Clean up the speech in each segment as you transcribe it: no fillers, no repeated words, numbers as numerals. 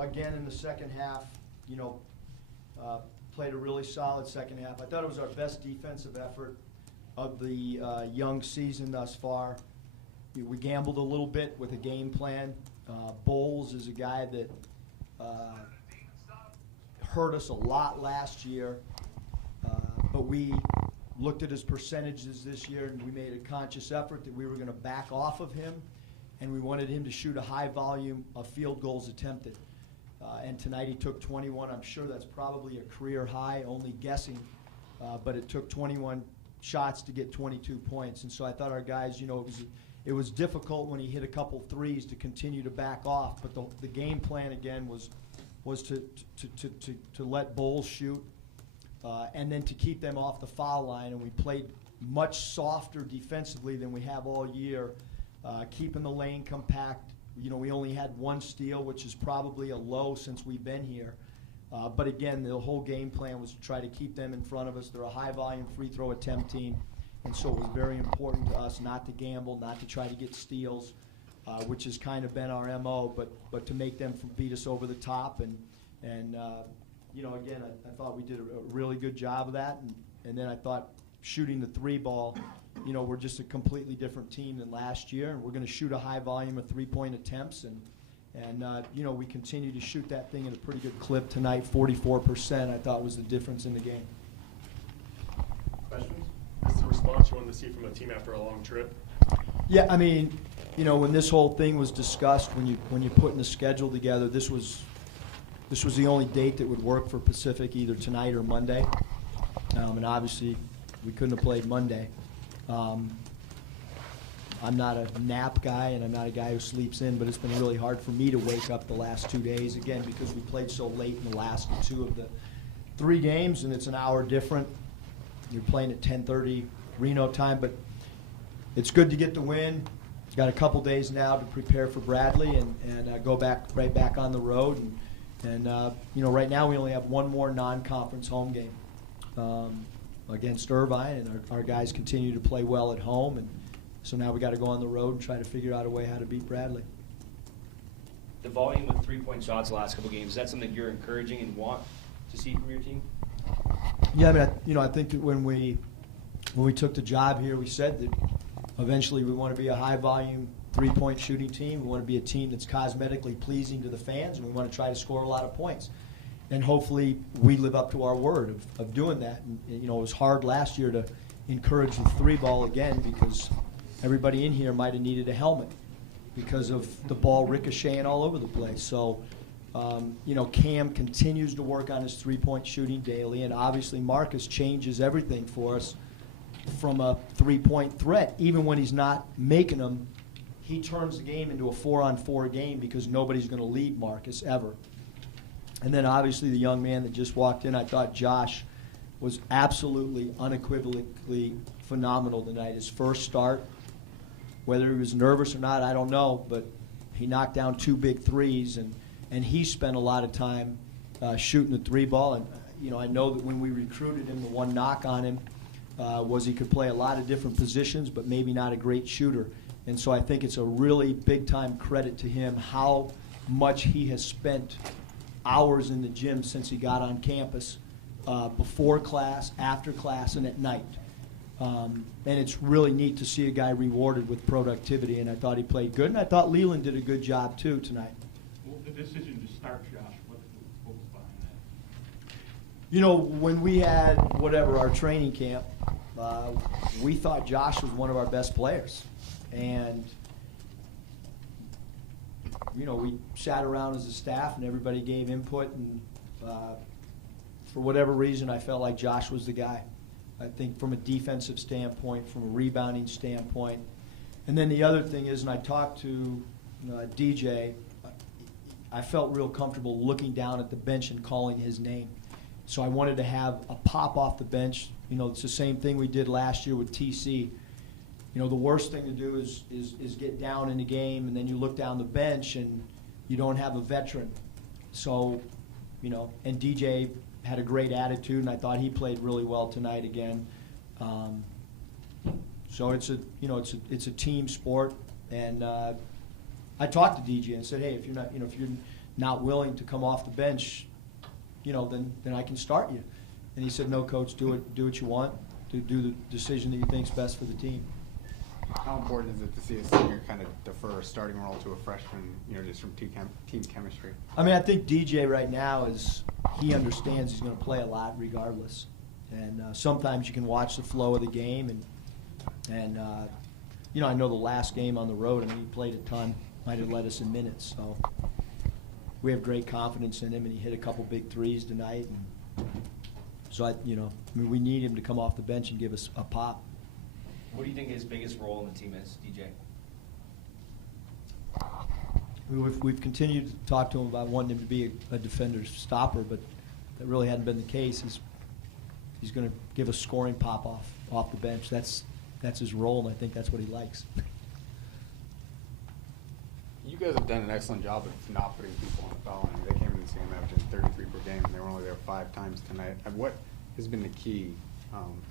again, in the second half, played a really solid second half. I thought it was our best defensive effort of the young season thus far. We gambled a little bit with a game plan. Bowles is a guy that hurt us a lot last year, but we looked at his percentages this year, and we made a conscious effort that we were going to back off of him, and we wanted him to shoot a high volume of field goals attempted. And tonight he took 21. I'm sure that's probably a career high, only guessing, but it took 21 shots to get 22 points. And so I thought our guys, it was difficult when he hit a couple threes to continue to back off, but the game plan again was to let Bowles shoot, and then to keep them off the foul line. And we played much softer defensively than we have all year, keeping the lane compact. We only had one steal, which is probably a low since we've been here. But again, the whole game plan was to try to keep them in front of us. They're a high-volume free throw attempt team, and so it was very important to us not to gamble, not to try to get steals, which has kind of been our MO, but to make them beat us over the top. And again, I thought we did a really good job of that. And then I thought shooting the three ball, we're just a completely different team than last year, and we're going to shoot a high volume of three-point attempts. And we continue to shoot that thing at a pretty good clip tonight. 44%, I thought, was the difference in the game. Questions? This is the response you wanted to see from a team after a long trip? Yeah, I mean, when this whole thing was discussed, when you putting the schedule together, this was the only date that would work for Pacific, either tonight or Monday. And obviously, we couldn't have played Monday. I'm not a nap guy, and I'm not a guy who sleeps in, but it's been really hard for me to wake up the last 2 days, again, because we played so late in the last two of the 3 games, and it's an hour different. You're playing at 10:30 Reno time, but it's good to get the win. Got a couple days now to prepare for Bradley and go right back on the road. And right now we only have one more non-conference home game against Irvine, and our guys continue to play well at home. And so now we got to go on the road and try to figure out a way how to beat Bradley. The volume of three-point shots the last couple games, is that something that you're encouraging and want to see from your team? Yeah, I mean, I think that when we took the job here, we said that eventually we want to be a high-volume three-point shooting team. We want to be a team that's cosmetically pleasing to the fans, and we want to try to score a lot of points. And hopefully we live up to our word of doing that. And, it was hard last year to encourage the three ball again because everybody in here might have needed a helmet because of the ball ricocheting all over the place. So, Cam continues to work on his three-point shooting daily, and obviously Marcus changes everything for us from a three-point threat. Even when he's not making them, he turns the game into a 4-on-4 game because nobody's going to lead Marcus ever. And then obviously the young man that just walked in, I thought Josh was absolutely unequivocally phenomenal tonight. His first start, whether he was nervous or not, I don't know, but he knocked down 2 big threes, and he spent a lot of time shooting the three ball. And I know that when we recruited him, the one knock on him was he could play a lot of different positions, but maybe not a great shooter. And so I think it's a really big-time credit to him how much he has spent hours in the gym since he got on campus, before class, after class, and at night. And it's really neat to see a guy rewarded with productivity, and I thought he played good. And I thought Leland did a good job, too, tonight. Well, the decision to start Josh, what was behind that? When we had, our training camp, we thought Josh was one of our best players. And, we sat around as a staff and everybody gave input, and for whatever reason, I felt like Josh was the guy. I think from a defensive standpoint, from a rebounding standpoint. And then the other thing is, and I talked to DJ, I felt real comfortable looking down at the bench and calling his name. So I wanted to have a pop off the bench. It's the same thing we did last year with TC. The worst thing to do is get down in the game, and then you look down the bench and you don't have a veteran. So, and DJ had a great attitude, and I thought he played really well tonight again. So it's a team sport, and I talked to DJ and said, hey, if you're not willing to come off the bench, then I can start you. And he said, no, coach, do what you want, do the decision that you think's best for the team. How important is it to see a senior kind of defer a starting role to a freshman, just from team chemistry? I mean, I think DJ right now he understands he's going to play a lot regardless. And sometimes you can watch the flow of the game, and I know the last game on the road, I mean, he played a ton, might have led us in minutes. So we have great confidence in him, and he hit a couple big threes tonight. And so, we need him to come off the bench and give us a pop. What do you think his biggest role in the team is, DJ? We've continued to talk to him about wanting him to be a defender's stopper, but that really hadn't been the case. He's going to give a scoring pop off the bench. That's his role, and I think that's what he likes. You guys have done an excellent job of not putting people on the foul line. They came in this game averaging 33 per game, and they were only there 5 times tonight. What has been the key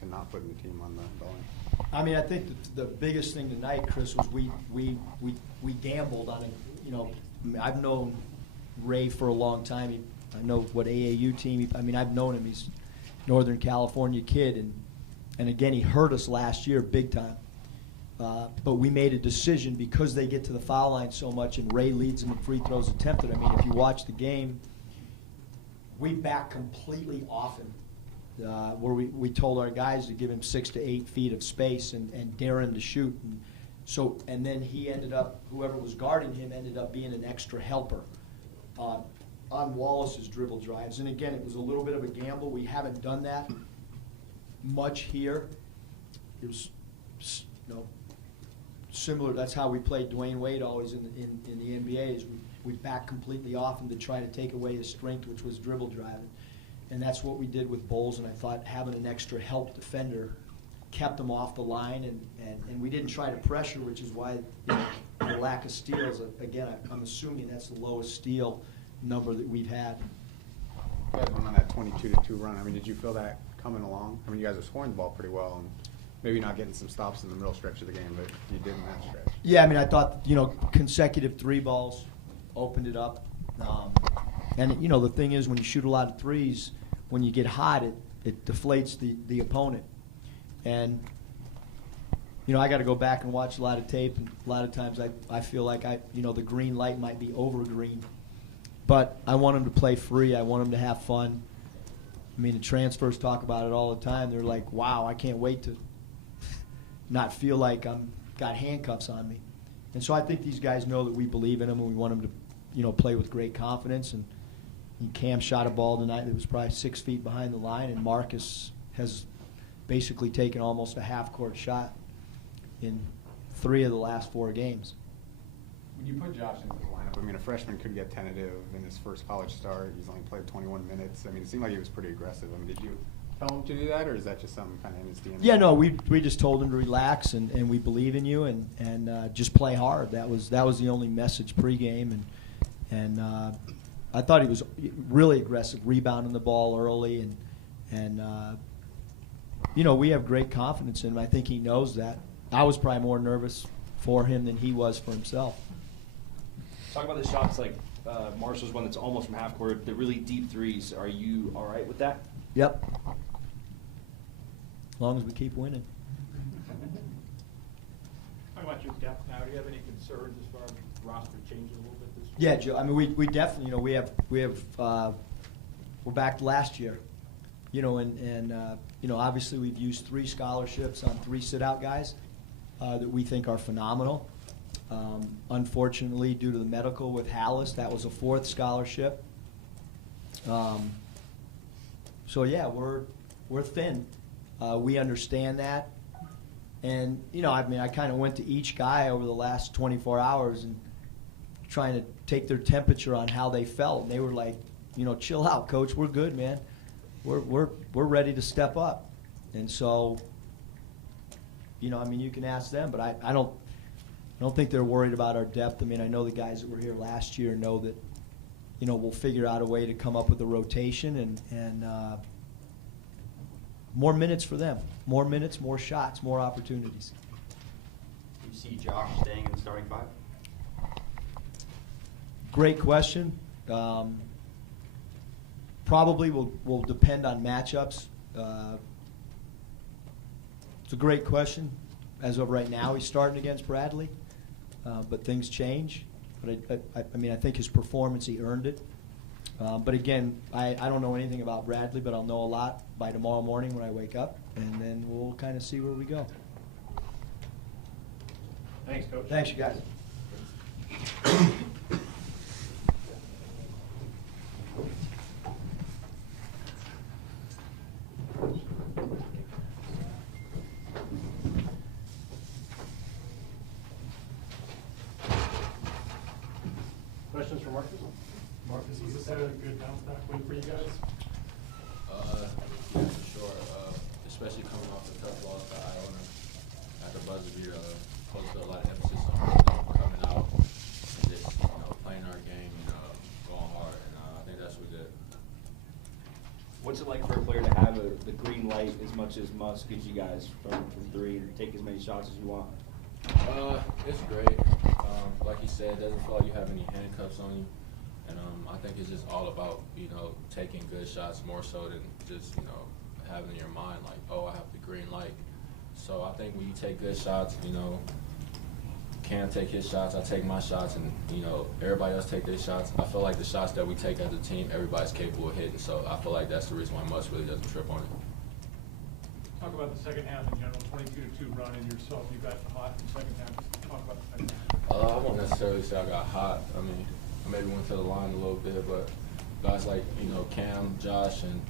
to not putting the team on the foul line? I mean, I think the biggest thing tonight, Chris, was we gambled on it. I've known Ray for a long time. I know what AAU team. I've known him. He's a Northern California kid, and again, he hurt us last year big time. But we made a decision because they get to the foul line so much, and Ray leads them in free throws attempted. I mean, if you watch the game, we back completely off him. Where we told our guys to give him 6 to 8 feet of space and dare him to shoot. And then he ended up, whoever was guarding him ended up being an extra helper on Wallace's dribble drives. And again, it was a little bit of a gamble. We haven't done that much here. It was, similar. That's how we played Dwayne Wade always in the NBA. Is we back completely off him to try to take away his strength, which was dribble driving. And that's what we did with Bowles, and I thought having an extra help defender kept him off the line, and we didn't try to pressure, which is why the lack of steals. Again, I'm assuming that's the lowest steal number that we've had. You guys went on that 22-2 run. I mean, did you feel that coming along? I mean, you guys were scoring the ball pretty well, and maybe not getting some stops in the middle stretch of the game, but you did in that stretch. Yeah, I mean, I thought, consecutive 3 balls opened it up. And, the thing is, when you shoot a lot of threes, when you get hot, it deflates the opponent. And, I got to go back and watch a lot of tape, and a lot of times I feel like the green light might be over green. But I want them to play free. I want them to have fun. I mean, the transfers talk about it all the time. They're like, wow, I can't wait to not feel like I'm got handcuffs on me. And so I think these guys know that we believe in them, and we want them to, play with great confidence. And Cam shot a ball tonight that was probably 6 feet behind the line, and Marcus has basically taken almost a half-court shot in 3 of the last 4 games. When you put Josh into the lineup, I mean, a freshman could get tentative in his first college start. He's only played 21 minutes. I mean, it seemed like he was pretty aggressive. I mean, did you tell him to do that, or is that just something kind of in his DNA? Yeah, no, we just told him to relax, and we believe in you, and just play hard. That was the only message pregame, and I thought he was really aggressive, rebounding the ball early, and we have great confidence in him. I think he knows that. I was probably more nervous for him than he was for himself. Talk about the shots like Marshall's one that's almost from half court, the really deep threes. Are you all right with that? Yep. As long as we keep winning. Talk about your depth now. Do you have any concerns as far as roster changing a little bit this week? Yeah, Joe. I mean, we definitely, we have we're back to last year, and obviously we've used 3 scholarships on 3 sit-out guys that we think are phenomenal. Unfortunately, due to the medical with Hallis, that was a 4th scholarship. So yeah, we're thin. We understand that, and I kind of went to each guy over the last 24 hours and trying to take their temperature on how they felt. And they were like, chill out, coach. We're good, man. We're ready to step up. And so, you can ask them, but I don't think they're worried about our depth. I mean, I know the guys that were here last year know that, we'll figure out a way to come up with a rotation and more minutes for them. More minutes, more shots, more opportunities. Do you see Josh staying in the starting 5? Great question. Probably will depend on matchups. It's a great question. As of right now, he's starting against Bradley, but things change. But I mean, I think his performance, he earned it. But again, I don't know anything about Bradley, but I'll know a lot by tomorrow morning when I wake up, and then we'll kind of see where we go. Thanks, Coach. Thanks, you guys. Questions for Marcus? Marcus, was this a good bounce back win for you guys? Yeah, for sure. Especially coming off the tough loss to Iona at the buzzer beater, put a lot of emphasis on coming out and just playing our game and going hard. And I think that's what we did. What's it like for a player to have the green light as much as Musk gives you guys from three and take as many shots as you want? It's great. Like you said, it doesn't feel like you have any handcuffs on you. And I think it's just all about, taking good shots more so than just, having in your mind like, oh, I have the green light. So I think when you take good shots, Cam take his shots, I take my shots, and, everybody else take their shots. I feel like the shots that we take as a team, everybody's capable of hitting. So I feel like that's the reason why Musk really doesn't trip on it. Talk about the second half in general, 22-2 run, and yourself, you got hot in the second half. Just talk about the second half. I won't necessarily say I got hot. I mean, I maybe went to the line a little bit, but guys like, Cam, Josh, and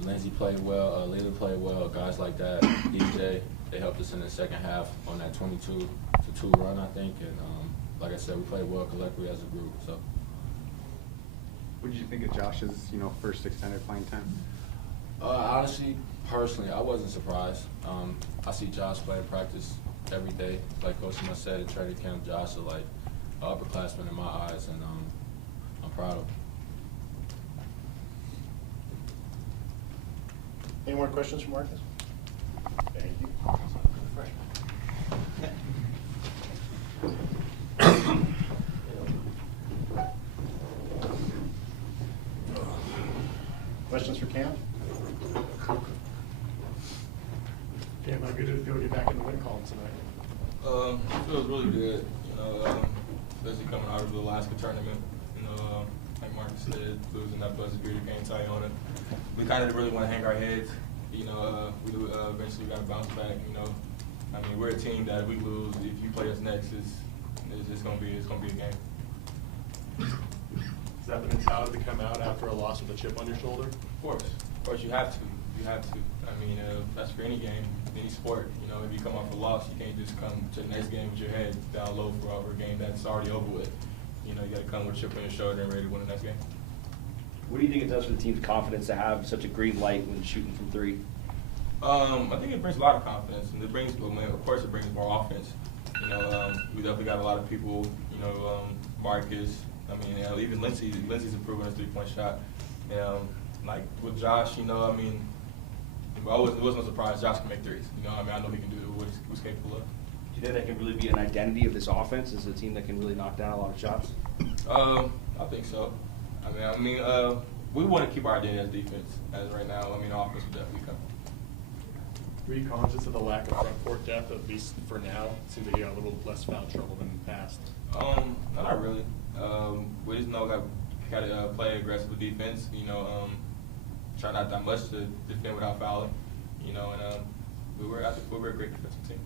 Lindsey played well, Leland played well, guys like that, DJ, they helped us in the second half on that 22-2 run, I think, and like I said, we played well collectively as a group. So, What did you think of Josh's, first extended playing time? honestly, personally, I wasn't surprised. I see Josh play in practice every day. Like Coach Musk said in training camp, Josh is like an upperclassman in my eyes, and I'm proud of him. Any more questions for Marcus? Thank you. Questions for Cam? Cam, how good did it feel to get back in the win column tonight? It feels really good, especially coming out of the Alaska tournament. Like Marcus said, losing that buzzer beater game to Iona. We kind of really want to hang our heads. We eventually got to bounce back. I mean, we're a team that if we lose, if you play us next, it's gonna be a game. Is that the mentality to come out after a loss with a chip on your shoulder? Of course, you have to. You have to. I mean, that's for any game, any sport. If you come off a loss, you can't just come to the next game with your head down low for a game that's already over with. You got to come with a chip on your shoulder and ready to win the next game. What do you think it does for the team's confidence to have such a green light when shooting from three? I think it brings a lot of confidence, and of course, it brings more offense. We definitely got a lot of people. Marcus. I mean, even Lindsey's improving his 3-point shot. Like with Josh, it wasn't a surprise. Josh can make threes. I know he can do what he's capable of. Do you think that can really be an identity of this offense? Is a team that can really knock down a lot of shots? I think so. I mean, we want to keep our identity as defense as right now. Offense will definitely come. Were you conscious of the lack of front court depth, at least for now? It seems like you got a little less foul trouble than in the past. Not really. We just know we got to play aggressive with defense. Try not that much to defend without fouling. I think we're a great defensive team.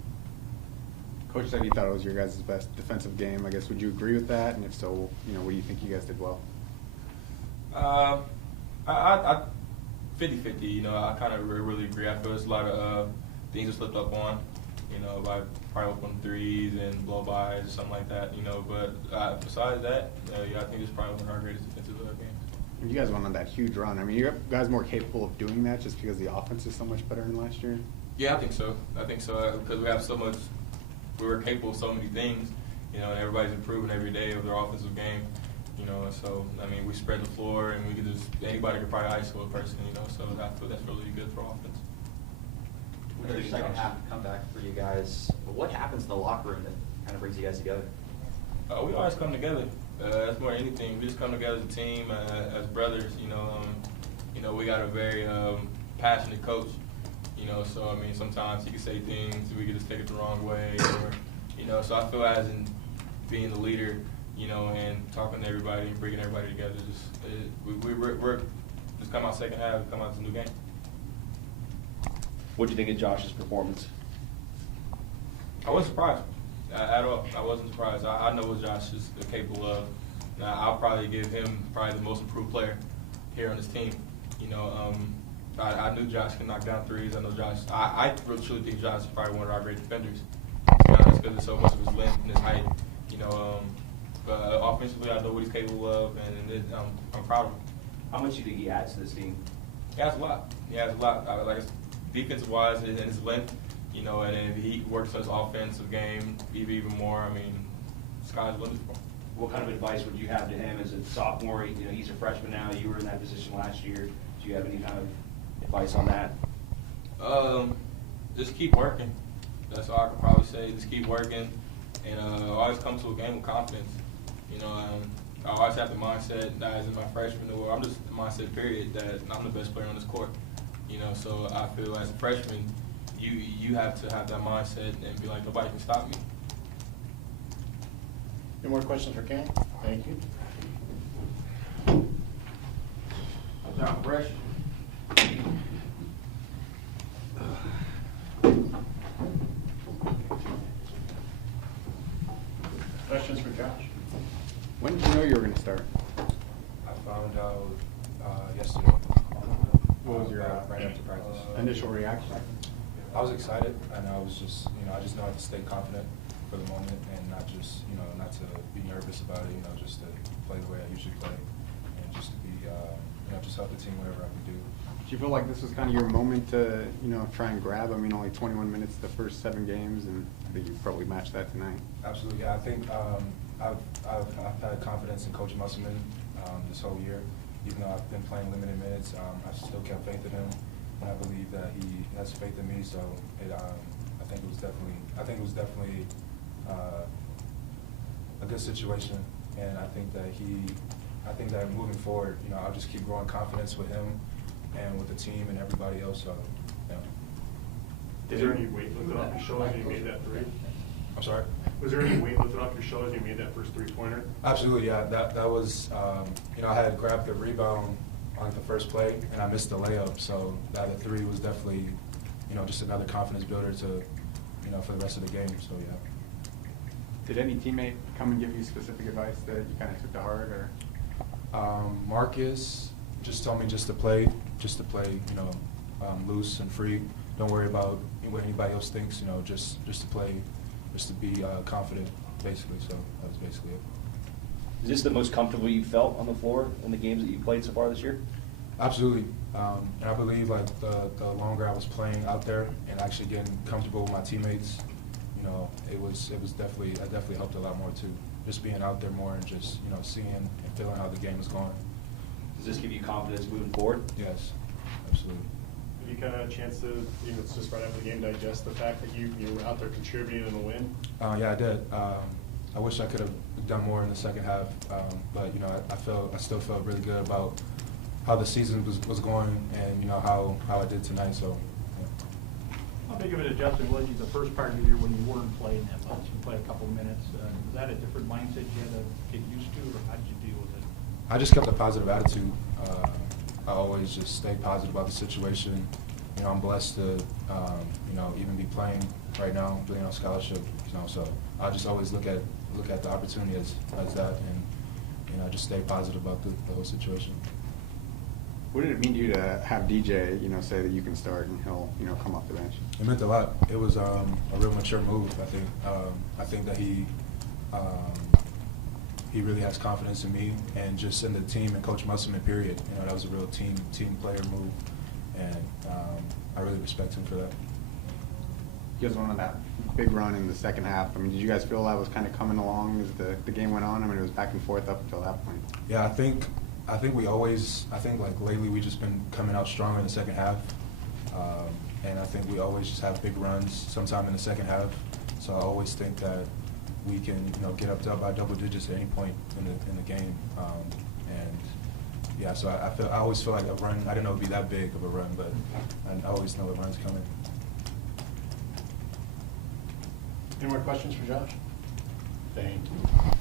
Coach said he thought it was your guys' best defensive game. I guess, would you agree with that? And if so, what do you think you guys did well? I 50-50. I kind of really agree. I feel there's a lot of things we slipped up on. By probably open threes and blow-bys or something like that. But besides that, I think it's probably one of our greatest defensive games. You guys went on that huge run. I mean, you guys more capable of doing that just because the offense is so much better than last year? Yeah, I think so. Because we have so much. We were capable of so many things, and everybody's improving every day of their offensive game, So we spread the floor, and we could anybody could probably isolate a person, So that's really good for offense. Another second half comeback for you guys. What happens in the locker room that kind of brings you guys together? We always come together. That's more than anything. We just come together as a team, as brothers. We got a very passionate coach. So I mean, sometimes he can say things, we can just take it the wrong way, or So I feel as in being the leader, and talking to everybody and bringing everybody together, we're just come out second half, come out to a new game. What do you think of Josh's performance? I wasn't surprised at all. I wasn't surprised. I know what Josh is capable of. I'll probably give him probably the most improved player here on this team. I knew Josh can knock down threes. I know Josh. I really truly think Josh is probably one of our great defenders. To be honest, because of so much of his length and his height. But offensively, I know what he's capable of, and I'm proud of him. How much do you think he adds to this team? He has a lot. He has a lot. Defensive-wise, and his length, and then if he works on his offensive game even more, I mean, sky's the limit for him. What kind of advice would you have to him as a sophomore? He's a freshman now. You were in that position last year. Do you have any kind of advice on that? Just keep working. That's all I could probably say. Just keep working, and always come to a game with confidence. I always have the mindset that as in my freshman, or I'm just the mindset period that I'm the best player on this court. So I feel as a freshman, you have to have that mindset and be like, nobody can stop me. Any more questions for Cam? Thank you. John Fresh. Questions for Josh? When did you know you were going to start? I found out yesterday. What was your right after practice? initial reaction? I was excited, and I was just, I just know I have to stay confident for the moment, and not just, not to be nervous about it. Just to play the way I usually play, and just to be, just help the team whatever I can do. Do you feel like this was kind of your moment to, try and grab? I mean, only 21 minutes the first 7 games, and I think you probably matched that tonight. Absolutely, I think I've had confidence in Coach Musselman this whole year. Even though I've been playing limited minutes, I still kept faith in him, and I believe that he has faith in me. So I think it was definitely a good situation, and I think that moving forward, I'll just keep growing confidence with him and with the team and everybody else. So, yeah. Is there any weight lifted off your shoulders when you made that three? I'm sorry? Was there any weight lifted off your shoulders when you made that first three-pointer? Absolutely, yeah. That was, I had grabbed the rebound on the first play, and I missed the layup. So the three was definitely, just another confidence builder to, for the rest of the game. So, yeah. Did any teammate come and give you specific advice that you kind of took to heart, or? Marcus just told me just to play, loose and free. Don't worry about what anybody else thinks. Just to play, just to be confident, basically. So that was basically it. Is this the most comfortable you've felt on the floor in the games that you've played so far this year? Absolutely, and I believe the longer I was playing out there and actually getting comfortable with my teammates, it definitely helped a lot more too. Just being out there more and just seeing and feeling how the game is going. Does this give you confidence moving forward? Yes, absolutely. Have you kind of had a chance to, it's just right after the game, digest the fact that you were out there contributing in the win? Yeah, I did. I wish I could have done more in the second half, but I still felt really good about how the season was going and how I did tonight. So. Yeah. How big of an adjustment was you the first part of the year when you weren't playing that much? You played a couple of minutes. Was that a different mindset you had to get used to, or how did you deal with it? I just kept a positive attitude. I always just stay positive about the situation. I'm blessed to, even be playing right now, being on scholarship. So I just always look at the opportunity as that, and just stay positive about the whole situation. What did it mean to you to have DJ, say that you can start and he'll, come off the bench? It meant a lot. It was a real mature move. I think that he really has confidence in me and just in the team and Coach Musselman. Period. That was a real team player move, and I really respect him for that. You guys went on that big run in the second half. I mean, did you guys feel that was kind of coming along as the game went on? I mean, it was back and forth up until that point. Yeah, I think lately we just been coming out stronger in the second half, and I think we always just have big runs sometime in the second half. So I always think that we can, you know, get up by double digits at any point in the game. And yeah, so I always feel like a run. I didn't know it'd be that big of a run, but I always know a run's coming. Any more questions for Josh? Thank you.